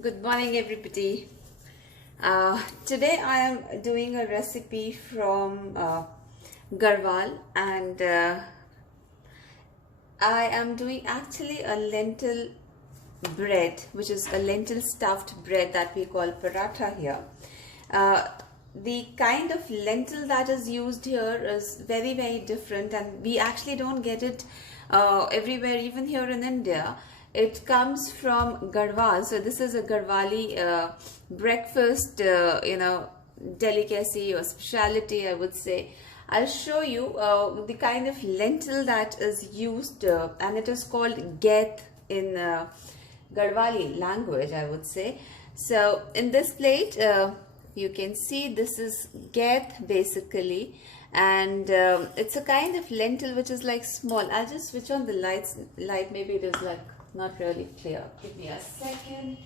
Good morning, everybody. Today I am doing a recipe from Garhwal, and I am doing actually a lentil bread, which is a lentil stuffed bread that we call paratha here. The kind of lentil that is used here is very, very different, and we actually don't get it everywhere, even here in India. It comes from Garhwal, so this is a Garhwali breakfast, delicacy or speciality, I would say. I'll show you the kind of lentil that is used, and it is called Gahat in Garhwali language, I would say. So in this plate, you can see this is Gahat basically, and it's a kind of lentil which is like small. I'll just switch on the light. Maybe it is like not really clear. Give me a second.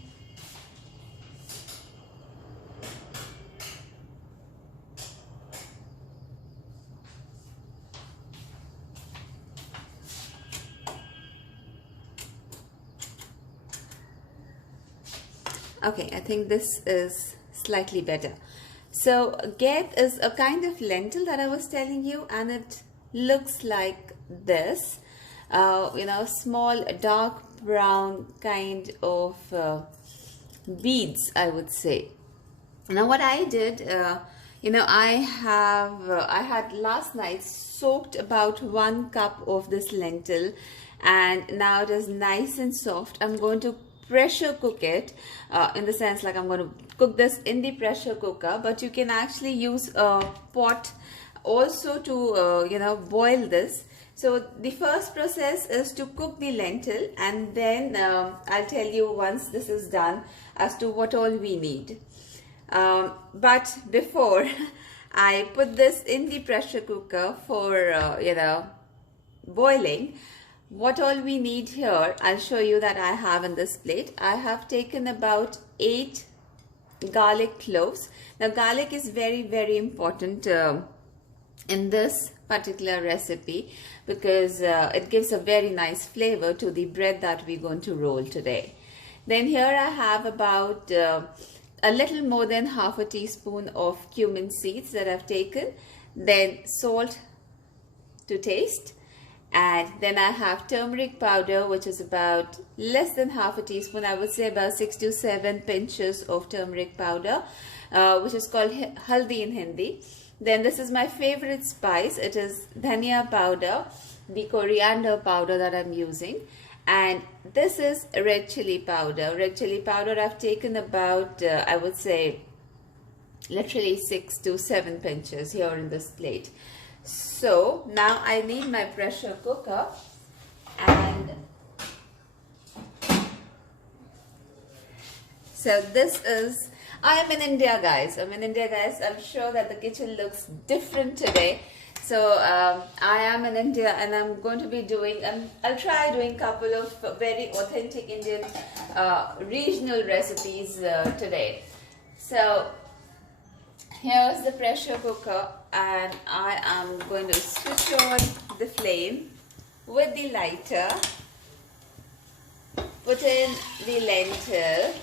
Okay, I think this is slightly better. So Gahat is a kind of lentil that I was telling you, and it looks like this. Small dark brown kind of beads, I would say. Now what I did, I had last night soaked about 1 cup of this lentil, and now it is nice and soft. I'm going to pressure cook it, in the sense like I'm going to cook this in the pressure cooker, but you can actually use a pot also to boil this. So the first process is to cook the lentil, and then I'll tell you once this is done as to what all we need. But before I put this in the pressure cooker for boiling, what all we need here, I'll show you that I have in this plate. I have taken about 8 garlic cloves. Now garlic is very, very important in this particular recipe, because it gives a very nice flavor to the bread that we're going to roll today. Then here I have about a little more than half a teaspoon of cumin seeds that I've taken, then salt to taste, and then I have turmeric powder, which is about less than half a teaspoon. I would say about 6 to 7 pinches of turmeric powder, which is called haldi in Hindi. Then this is my favorite spice. It is dhania powder, the coriander powder that I'm using. And this is red chili powder. Red chili powder I've taken about, I would say, literally 6 to 7 pinches here in this plate. So now I need my pressure cooker, and so this is, I am in India, guys. I'm sure that the kitchen looks different today. So I am in India, and I'm going to be doing, I'll try doing a couple of very authentic Indian regional recipes today. So here's the pressure cooker, and I am going to switch on the flame with the lighter, put in the lentil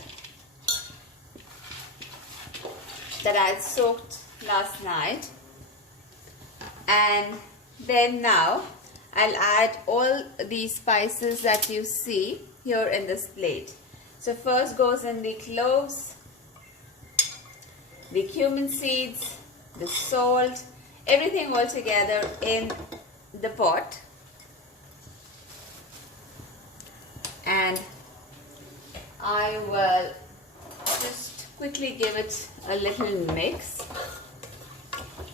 that I soaked last night, and then now I'll add all these spices that you see here in this plate. So first goes in the cloves, the cumin seeds, the salt, everything all together in the pot, and I will just quickly give it a little mix.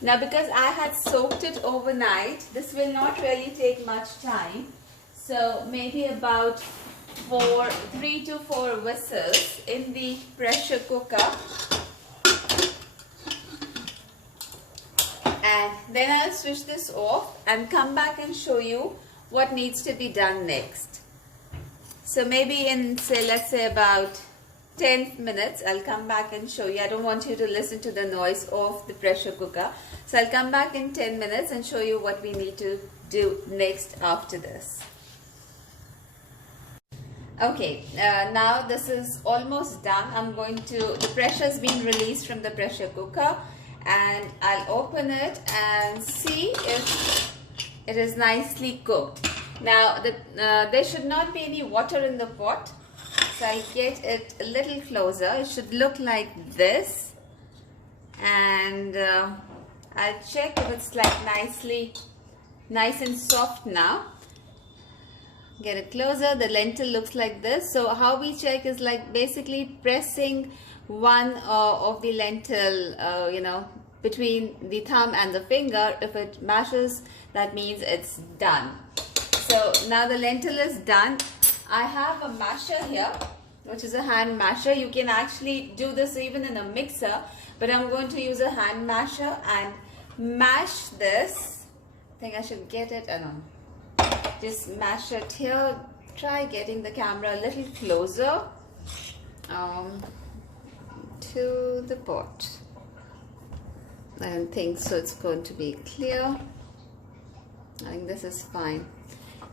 Now because I had soaked it overnight, this will not really take much time, so maybe about 3 to 4 whistles in the pressure cooker, and then I'll switch this off and come back and show you what needs to be done next. So maybe in, say, let's say about 10 minutes, I'll come back and show you. I don't want you to listen to the noise of the pressure cooker. So I'll come back in 10 minutes and show you what we need to do next after this. Okay, now this is almost done. The pressure has been released from the pressure cooker, and I'll open it and see if it is nicely cooked. Now, there should not be any water in the pot, so I'll get it a little closer. It should look like this, and I'll check if it's like nice and soft now. Get it closer. The lentil looks like this. So how we check is like basically pressing one of the lentil, between the thumb and the finger. If it mashes, that means it's done. So now the lentil is done. I have a masher here, which is a hand masher. You can actually do this even in a mixer, but I'm going to use a hand masher and mash this. I think I should get it. Just mash it here. Try getting the camera a little closer to the pot. I don't think so it's going to be clear. I think this is fine.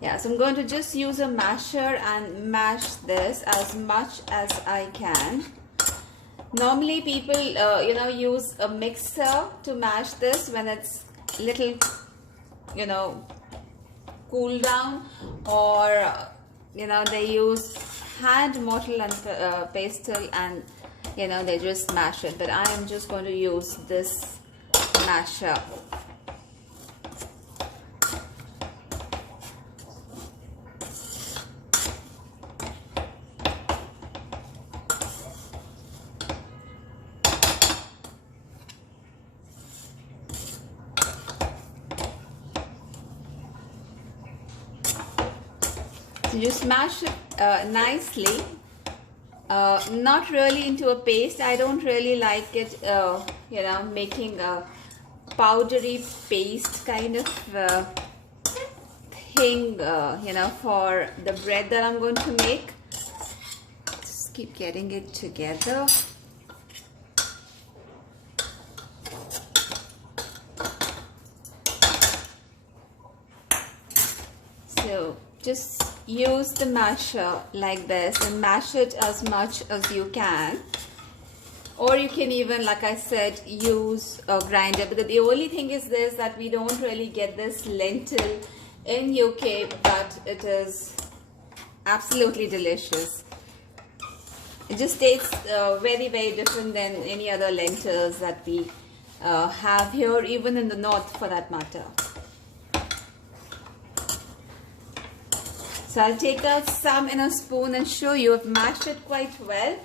Yeah, so I'm going to just use a masher and mash this as much as I can. Normally people use a mixer to mash this when it's little cool down, or they use hand mortar and pestle, and they just mash it. But I am just going to use this masher. Just mash it nicely, not really into a paste. I don't really like it, making a powdery paste kind of thing, for the bread that I'm going to make. Just keep getting it together. So just use the masher like this and mash it as much as you can, or you can even, like I said, use a grinder. But the only thing is this, that we don't really get this lentil in UK, but it is absolutely delicious. It just tastes very different than any other lentils that we have here, even in the north for that matter. So I'll take out some in a spoon and show you. I've mashed it quite well,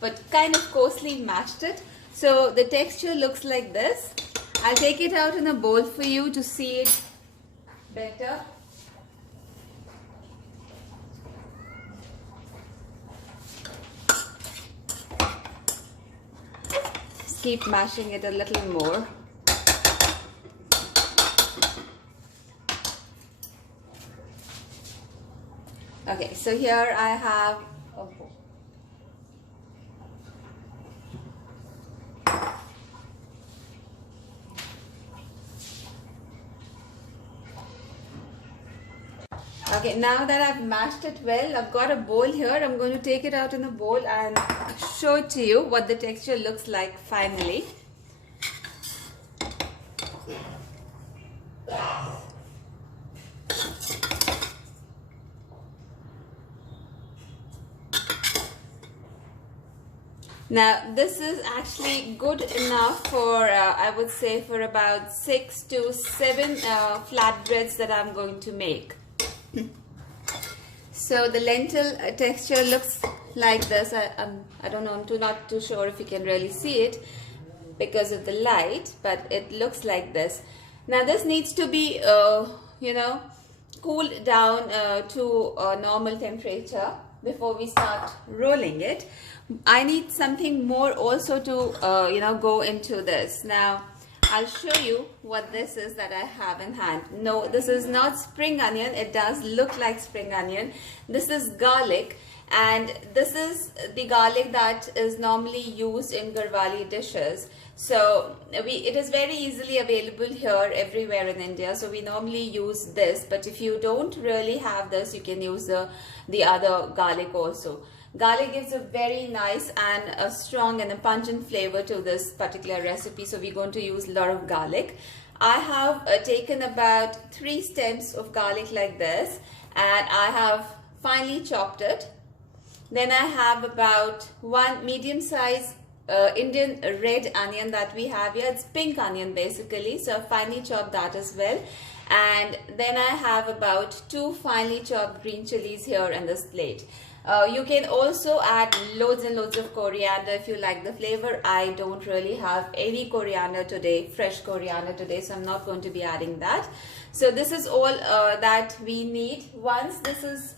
but kind of coarsely mashed it. So the texture looks like this. I'll take it out in a bowl for you to see it better. Just keep mashing it a little more. Okay, so here I have a bowl. Okay, now that I've mashed it well, I've got a bowl here. I'm going to take it out in a bowl and show it to you what the texture looks like finally. Now this is actually good enough for I would say for about 6 to 7 flatbreads that I'm going to make. So the lentil texture looks like this. I don't know, I'm not too sure if you can really see it because of the light, but it looks like this. Now this needs to be cooled down to a normal temperature before we start rolling it. I need something more also to go into this. Now I'll show you what this is that I have in hand. No, this is not spring onion. It does look like spring onion. This is garlic, And this is the garlic that is normally used in Garhwali dishes. So it is very easily available here everywhere in India. So we normally use this, but if you don't really have this, you can use the other garlic also. Garlic gives a very nice and a strong and a pungent flavor to this particular recipe. So we're going to use a lot of garlic. I have taken about 3 stems of garlic like this, and I have finely chopped it. Then I have about 1 medium-sized Indian red onion that we have here. It's pink onion basically, so I finely chopped that as well. And then I have about 2 finely chopped green chilies here in this plate. You can also add loads and loads of coriander if you like the flavor. I don't really have any coriander today, fresh coriander today, so I'm not going to be adding that. So this is all that we need. Once this is,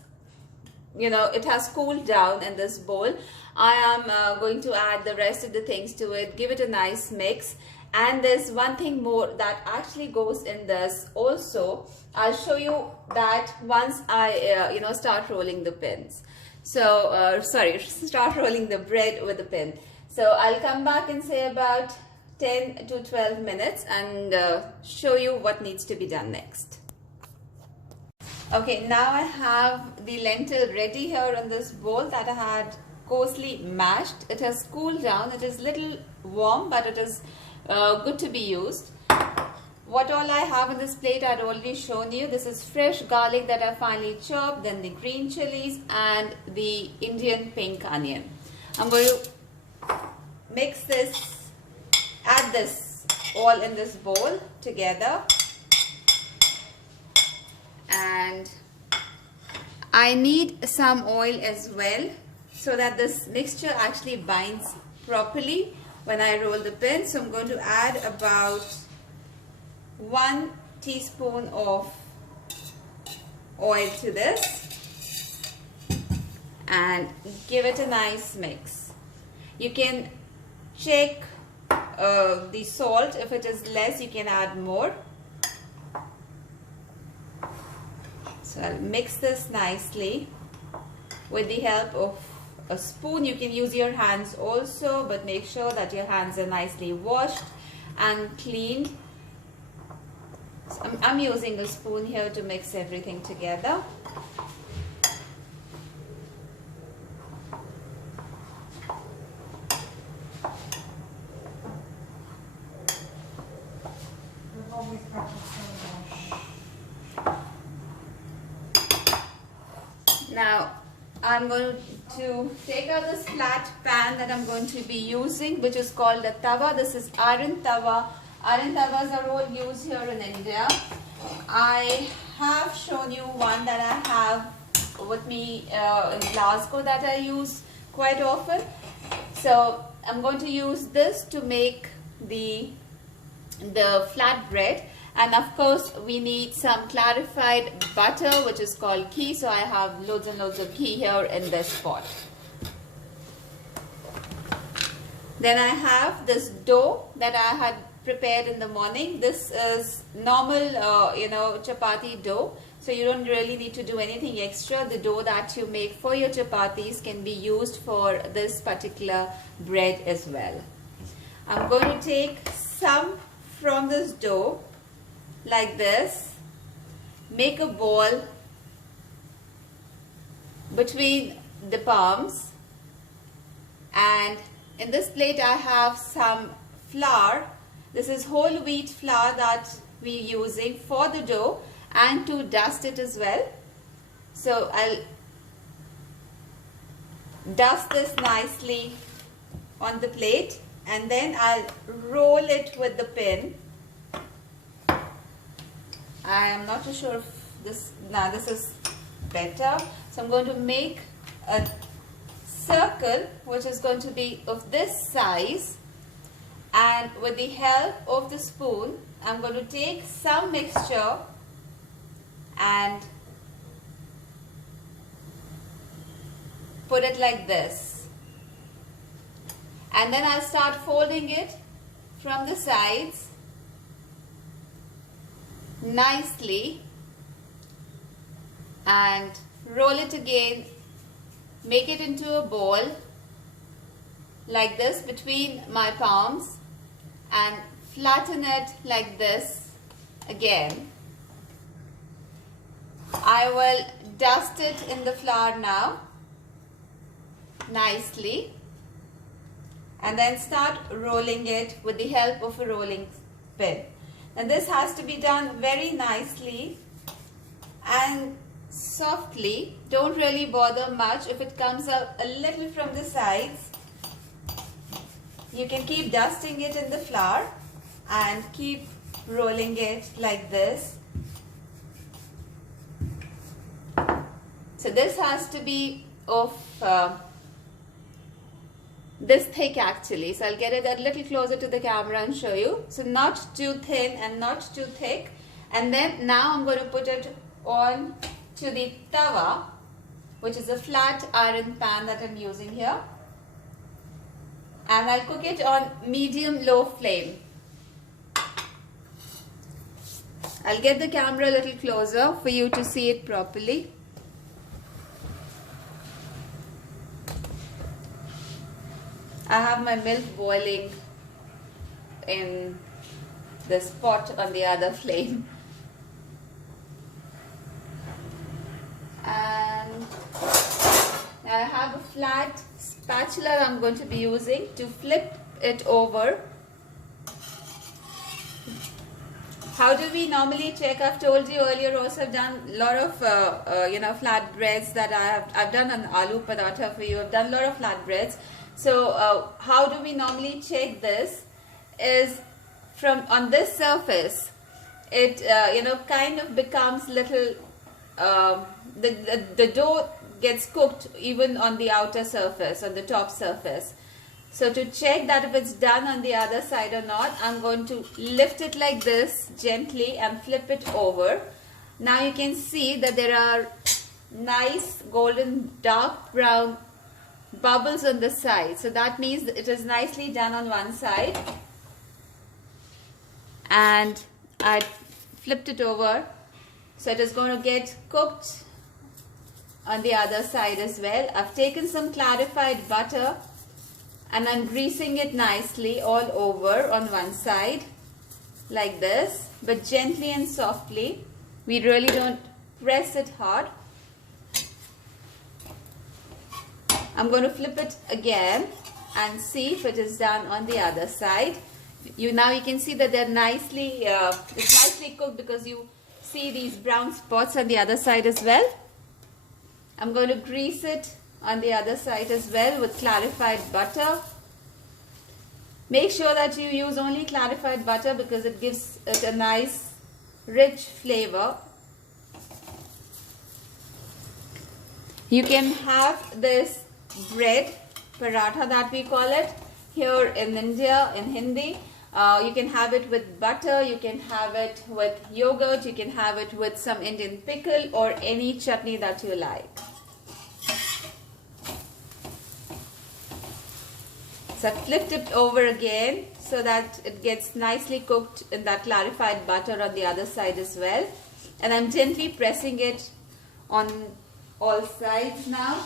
it has cooled down in this bowl, I am going to add the rest of the things to it, give it a nice mix. And there's one thing more that actually goes in this also. I'll show you that once I start rolling the pins. So start rolling the bread with the pin. So I'll come back and say about 10 to 12 minutes and show you what needs to be done next. Okay, now I have the lentil ready here in this bowl that I had coarsely mashed. It has cooled down. It is little warm, but it is good to be used. What all I have in this plate I had already shown you. This is fresh garlic that I finely chopped, then the green chilies and the Indian pink onion. I'm going to mix this, add this all in this bowl together. And I need some oil as well so that this mixture actually binds properly when I roll the pin. So I'm going to add about 1 teaspoon of oil to this and give it a nice mix. You can check the salt. If it is less, you can add more. So I'll mix this nicely with the help of a spoon. You can use your hands also, but make sure that your hands are nicely washed and cleaned. So I'm using a spoon here to mix everything together. Now I'm going to take out this flat pan that I'm going to be using, which is called a tawa. This is iron tawa. Iron tawas are all used here in India. I have shown you one that I have with me in Glasgow that I use quite often. So I'm going to use this to make the flat bread. And of course we need some clarified butter, which is called ghee. So I have loads and loads of ghee here in this pot. Then I have this dough that I had prepared in the morning. This is normal chapati dough, so you don't really need to do anything extra. The dough that you make for your chapatis can be used for this particular bread as well. I'm going to take some from this dough like this, make a ball between the palms, and in this plate I have some flour. This is whole wheat flour that we're using for the dough and to dust it as well. So I'll dust this nicely on the plate and then I'll roll it with the pin. I am not too sure if this is better. So I'm going to make a circle which is going to be of this size, and with the help of the spoon I'm going to take some mixture and put it like this, and then I'll start folding it from the sides nicely and roll it again make it into a ball like this between my palms and flatten it like this again. I will dust it in the flour now nicely and then start rolling it with the help of a rolling pin. And this has to be done very nicely and softly. Don't really bother much if it comes out a little from the sides. You can keep dusting it in the flour and keep rolling it like this. So this has to be of this thick actually. So I'll get it a little closer to the camera and show you. So not too thin and not too thick. And then now I'm going to put it on to the tawa, which is a flat iron pan that I'm using here. And I'll cook it on medium-low flame. I'll get the camera a little closer for you to see it properly. I have my milk boiling in this pot on the other flame. And I have a flat spatula that I'm going to be using to flip it over. How do we normally check? I've told you earlier also I've done a lot of flat breads that I've done an aloo paratha for you. I've done a lot of flat breads. So how do we normally check this is from on this surface it kind of becomes little the dough gets cooked even on the outer surface, on the top surface. So to check that if it's done on the other side or not, I'm going to lift it like this gently and flip it over. Now you can see that there are nice golden dark brown bubbles on the side. So that means that it is nicely done on one side. And I flipped it over. So it is going to get cooked on the other side as well. I've taken some clarified butter and I'm greasing it nicely all over on one side like this, but gently and softly. We really don't press it hard. I'm going to flip it again and see if it is done on the other side. Now you can see that they're nicely, it's nicely cooked because you see these brown spots on the other side as well. I'm going to grease it on the other side as well with clarified butter. Make sure that you use only clarified butter because it gives it a nice rich flavor. You can have this bread paratha that we call it here in India in Hindi. You can have it with butter, you can have it with yogurt, you can have it with some Indian pickle or any chutney that you like. So I flipped it over again so that it gets nicely cooked in that clarified butter on the other side as well. And I'm gently pressing it on all sides now.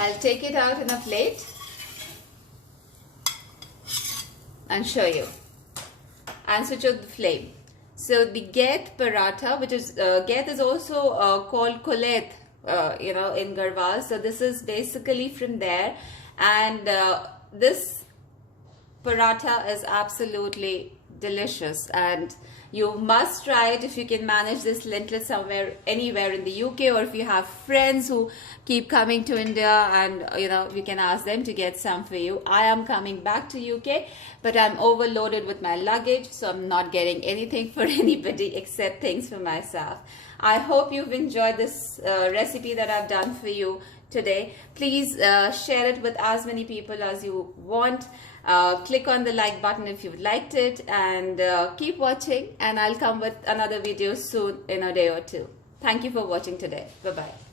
I'll take it out in a plate and show you and switch off the flame. So the Gahat Paratha, which is Gahat is also called Kulith, in Garhwal. So this is basically from there, and this paratha is absolutely delicious, and you must try it if you can manage this lentil somewhere, anywhere in the UK, or if you have friends who keep coming to India and we can ask them to get some for you. I am coming back to UK, but I'm overloaded with my luggage, so I'm not getting anything for anybody except things for myself. I hope you've enjoyed this recipe that I've done for you today. Please share it with as many people as you want. Click on the like button if you've liked it, and keep watching, and I'll come with another video soon in a day or two. Thank you for watching today. Bye-bye.